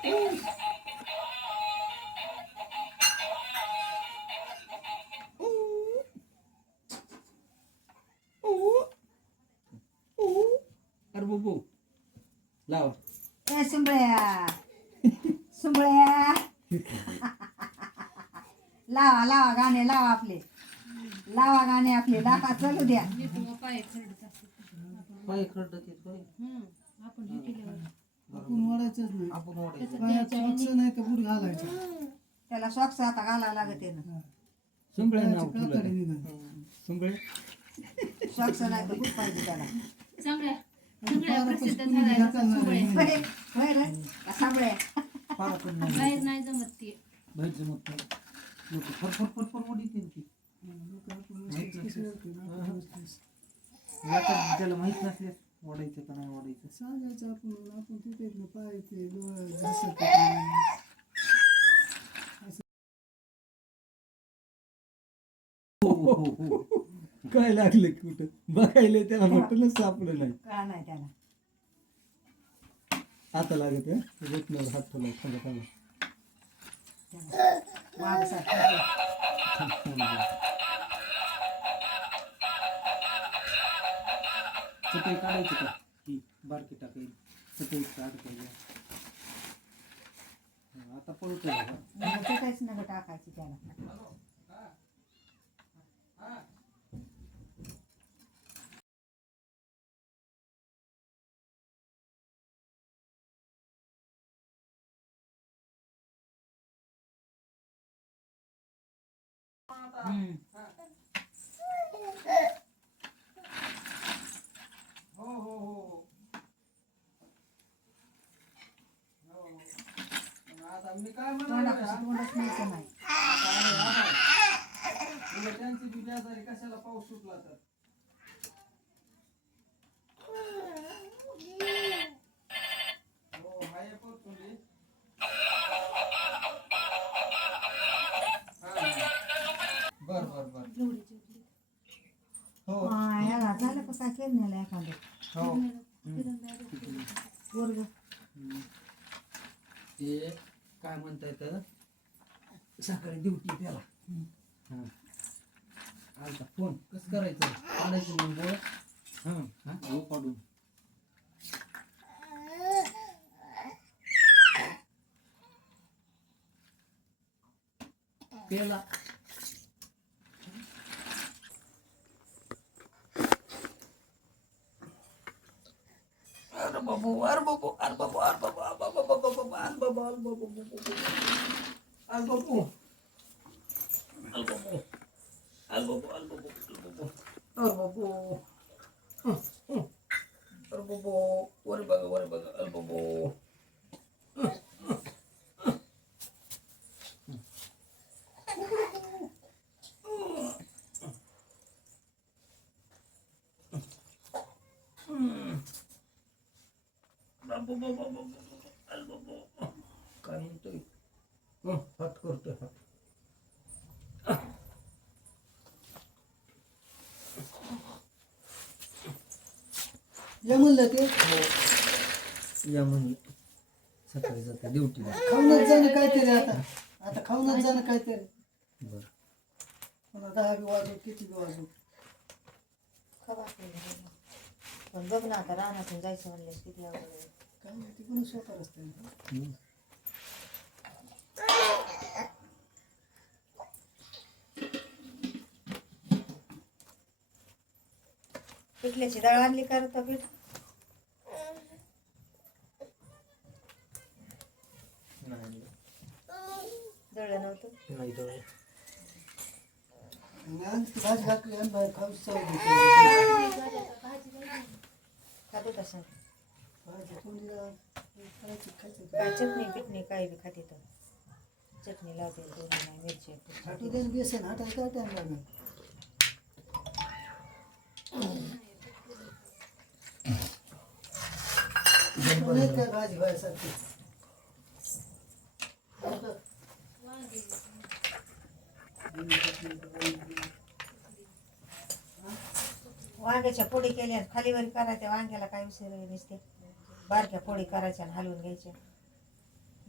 अरे बाबू लाव ए सुंबळ्या सुंबळ्या लावा लावा गाणे लावा आपले लावा गाणे आपले दाखा चालू द्या पाय खरडत येत बाई. आपण ओढायचंच नाही. आपण ओढायचं. पायात सॉक्स नाही तर बूट घालायचं. त्याला सॉक्स आता घालायला लागते ना सुंबळे नाव पायाची कातडी ठेवलं. निघाली. सुंबळे सॉक्स नाही तर बूट पाहिजे त्याला पायापासून कुणी ढकलणार नाही. होय रे का साबळे फार पण नाही. बाहेर नाही जमत ते बाहेर जमत नाही. लोक फर ओढीत ती. लोकं आपण नुसतं कसं ओढतो ना, आपण नुसतं आता त्याला माहित नसले ओढायचं का नाही ओढायचं. सांगायचं आपण तिथे पाय ते डोळे घासत होते. हो. काय लागलं कुठं बघायला त्याला म्हटलं सापडलं नाही. का नाही त्याला आता लागत आहे रेतनावर हात ठेवला थांबा थांबा. माग चटई काढायची का ती बारकी टाकायची चटई काढायची. आता पळतोय बघा. काहीच नका टाकायची त्याला हो. आता मी काय तोंडापासून तोंडच न्यायचं नाही त्यांची बी बेजारी कशाला पाऊस सुटला तर. हो हाय पोचली. बर हो ह्याला झालं का काय केलं एखादं हो पोरगं ते काय म्हणता येतं सकाळी ड्युटी त्याला. हां आलता फोन कसं करायचं काढायचं मग बोल. हां हो काढून पेला. काय म्हणतोय हात करतोय हात. या म्हणलं ते या म्हणले सकाळी जाते ड्युटीला. खाऊनच जाणं काहीतरी आता खाऊनच जाणं काहीतरी. बरं मला 10 बी वाजू किती बी वाजू पण बघ ना आता रानातून जायचं म्हणलं किती अवघड आहे. काय माहिती पण स्वतः रस्त्याने पिठल्याची डाळ आणली का रे पीठ नाही दळलं नव्हतं नाही तर भाजी घातली आणि बाहेर खाऊच चव देते. खातो तसं भाजी कोणी खायची काय चटणी पिटणी काय बी खाते तर चटणी लावते दोन नाही मिरची हाटू दे बेसन हाटायला काय टाइम लागणार. काय भाजी व्हायसारखी वांग्याच्या पोळी केल्या खालीवर करायच्या वांग्याला काय विसर नसते बारक्या पोळी करायच्या आणि हलवून घ्यायच्या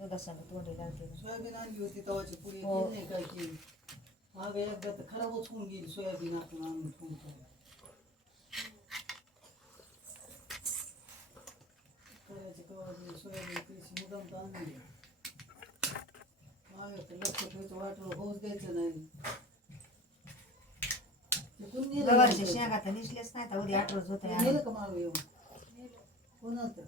दुधासंग तोंडी लागते सोयाबीन आणली होती तवाची पुढे हो. नाही काय केली माग एकदा तर खराबच होऊन गेली सोयाबीन आपण आणून ठेवून करायचे कवा सोयाबीन पैसे मुदाम तर आणली माझ्या तर लक्ष ठेवायचं वाटलं होऊच द्यायचं नाही ते कोण नेलं गवारच्या नाही? शेंगा तर निसलेच नाही तर उद्या 8 रोज होते नेलं का मागं येऊन कोणाचं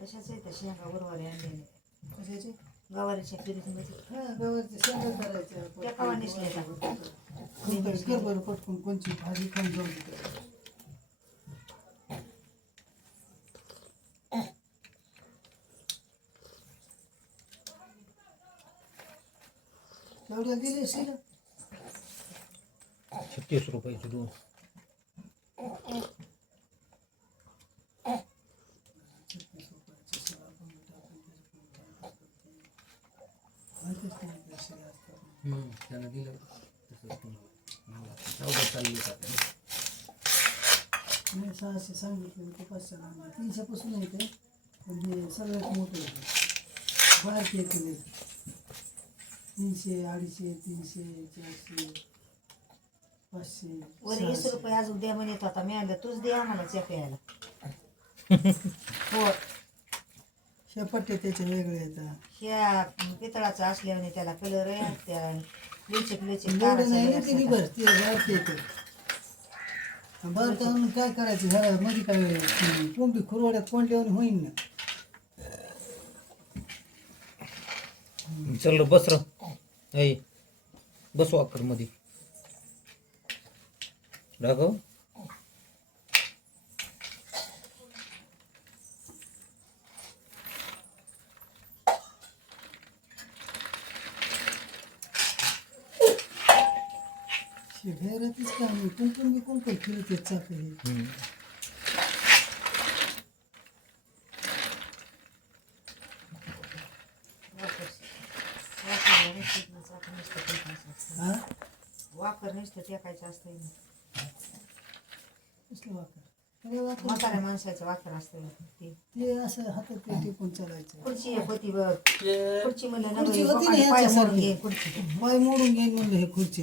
तशाच आहे त्या शेंगा उरवारे आणलेले कशाचे गवारीच्या पिरीमध्ये हा गव्हाच्या शेंगा करायच्या त्या कवा निसल्या का? कर बरं पटकन कोणची भाजी खाऊन जाऊन दे. एवढ्या दिले असेल 36 रुपयाची 2. त्यानं दिलं तसंच चालली मी 600 सांगितलं ते 500 आणलं 300 पासून येते पण हे सगळ्यात मोठं येते बारके येते 300 250 300 400 500 वर 20 रुपये अजून द्या म्हणत होता मी आलं तूच दे आम्हाला च्या प्यायला हो शेपट्टे त्याचे वेगळे येतात ह्या पितळाचा असल्याने त्याला कलर आहे त्या लिचिक एवढं नाही ना ते रिवर्स ते बारके येते बारका आणून काय करायचं ह्या मध्ये काय कोंबडी खुरवड्यात कोंडल्यावर होईन ना चल रे, बस र ऐ बस वाकर मध्ये राघव घरातच काम आहे कुंकून बी कुंकून फिरत येत चाकरी हा वाकर नुसतं टेकायचं असतं कसलं वाकर अरे वाकर म्हाताऱ्या माणसाचं वाकर असतं ते ते असं हातात ते टिपून चालायचं खुर्ची एक होती बघ खुर्ची म्हणलं ना खुर्ची बघ, होती ना लोकांनी पाय याच्यासारखी. मोडून घे खुर्ची पाय मोडून घेईन म्हणलं हे खुर्ची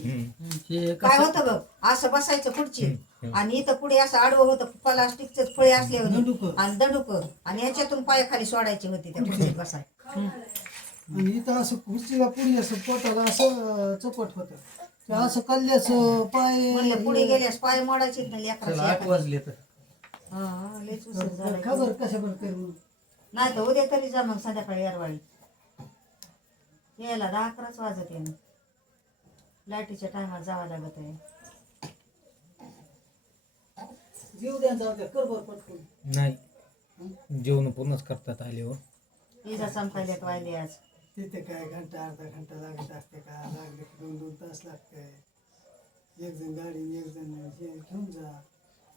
काय होतं बघ असं बसायचं खुर्ची आणि इथं पुढे असं आडवं होतं प्लास्टिकचं फळे असल्यावर दंडुकं. आणि दंडुक आणि याच्यातून पाय खाली सोडायचे होते त्या खुर्चीत बसाय आणि इथं असं खुर्चीला पुढे असं पोटाला असं चपट होतं ते असं कल्ल्याचं पाय म्हणलं पुढे गेल्यास पाय मोडायचे ना चल 8 लेकराचे वाजले तर हा लयच उशीर झाला खबर कशा बरं कर म्हणून नाही तर उद्या तरी जा मग संध्याकाळी यारवाळी यायला 10-11 वाजत आहे ना लाईटीच्या टायमात जावं लागत आहे जीव द्या जाऊ द्या कर बरं पटकन नाही जेवण पूर्णच करतात आल्यावर इजा चमकायल्यात वायले आज तिथे काय घंटा अर्धा घंटा लागत असते का लागले की 2-2 तास लागते एक जण गाडी एक जण हे घेऊन जा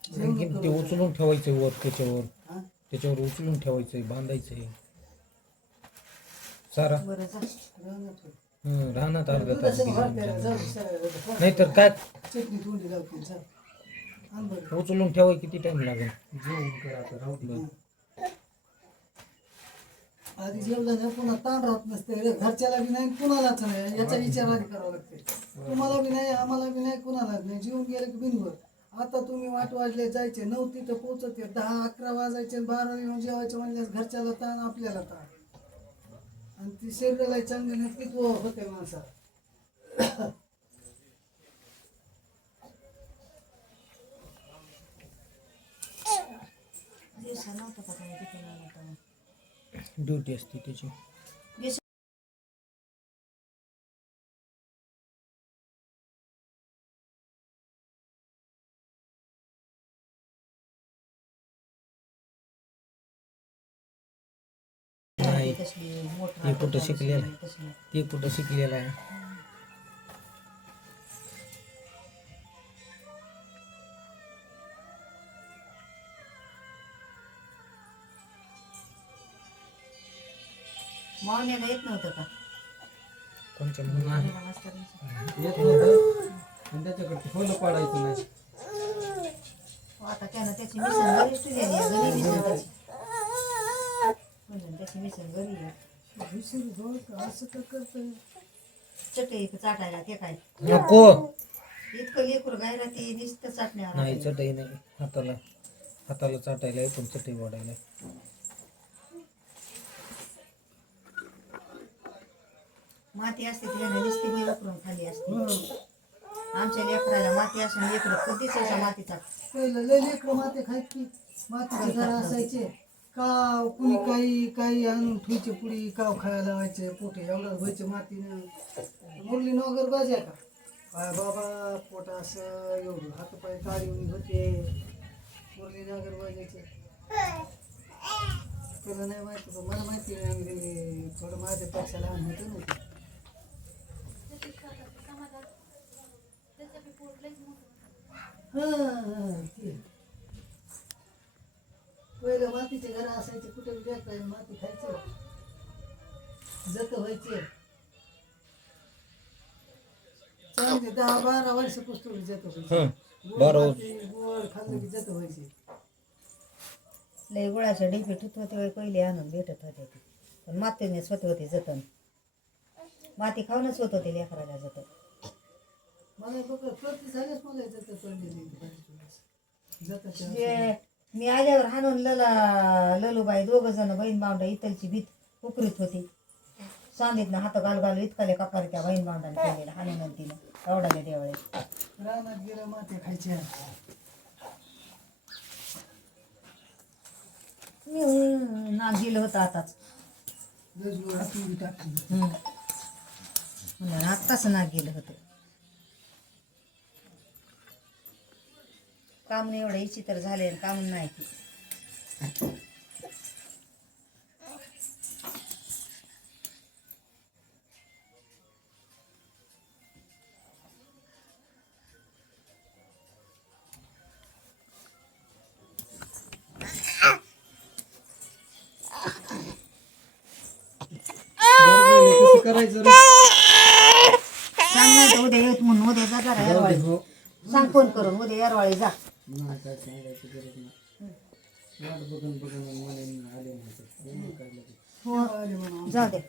आणखीन ते उचलून ठेवायचंय वर त्याच्यावर हा त्याच्यावर उचलून ठेवायचंय बांधायचंय सारा बरं जा रानात होय. राहणार अर्धा तास दुधाचं भात गेला. द्यायला जाऊ नाहीतर काय चटणी तोंडी लावतील जा आण बरं उचलून ठेवाय किती टाइम लागेल जेवण करा आता राहू दे. आधी जेवलं ना पुन्हा ताण राहत नसते रे घरच्याला बी नाही कुणालाच नाही याचा विचार आधी करावा लागते तुम्हाला बी नाही आम्हाला बी नाही कुणालाच नाही जेवून गेलं की बिनभर आता तुम्ही 8 वाजले जायचे 9 तिथं पोहोचते 10-11 वाजायचे 12 येऊन जेवायचे म्हणल्यास घरच्याला ताण आपल्याला ताण आणि ती शरीराला चांगली नाही किती होते माणसा दिवसा नव्हतं का तुम्ही तिथे नव्हतं ड्युटी असते त्याची नाही तसली मोटर ते कुठं शिकलेलं ते कुठं शिकलेलं आहे मावण्याला येत नव्हतं का कोणच्या म्हणून आहे मास्तरांचं? येत नव्हतं आणि त्याच्याकडे फुलं पाडायचं नाही आता त्यानं त्याची मिसळ घरीच तुझ्याने घरी मिसळ त्याची म्हणून त्याची मिसळ घरी आहे. हुशार हो का असं का करतोय चटई इथं चाटायला ते काय नको इतकं लेकरू गायला ते नुसतं चाटण्यावर नाही आहे. चटई नाही हाताला चाटायला आहे पण चटई वाढायला आहे. माती असते त्याने नुसती बाई उकरून खाली असते. आमच्या लेकराला माती असून लेकरं कधीच असा मातीचा पहिलं लय लेकरं माते खायची मातीचे घर असायचे काव कुणी काही आणून ठेवायचे पुडी काव खायला लावायचे पोटे एवढं व्हायचे मातीनं मुरली नगर बाजा का काय बाबा पोट असं एवढं हातपाय काढून होते मुरली नगर बाजायचे तुला नाही माहिती पण मला माहिती नाही आम्ही थोडं माझ्यापेक्षा लहान होतो ना पहिलं मातीचे घर असायचे कुठे बी माती खायचे जत व्हायचे चांगले 10-12 वर्ष पुस्तक जत व्हायचे गोड खाल्लं की जत व्हायचे लय गुळाच्या डिपी ठुत होते पहिले आणून भेटत होते ते पण मातीनेच होत होते जतन माती खाऊनच होत होते लेकराला जतन मला बघ प्रति झालेच मला जत पडलेली जताच्या जे मी आल्यावर हाणून ललूबाई दोघ जण बहीण भावंड इथलची भीत उकरीत होती सांगितलं हात घाल इतकाले काकार त्या बहीण भावंडाने केलेलं हाणून तिनं एवढाले देवळे रानात गेलं माती खायच्या नाग गेलं होतं आताच गजूर हातून टाकली म्हणून आत्ताच नाग गेलं होतं काम नाही एवढं इच्छी तर झाले काम नाही कसं करायचं रे? सांग नाही तर उद्या येत म्हणून उद्या जा जरा येरवाळी हो. सांग फोन करून उद्या येरवाळी जा नाही काय सांगायची गरज नाही वाट बघून मला आले नाही हो जाऊ दे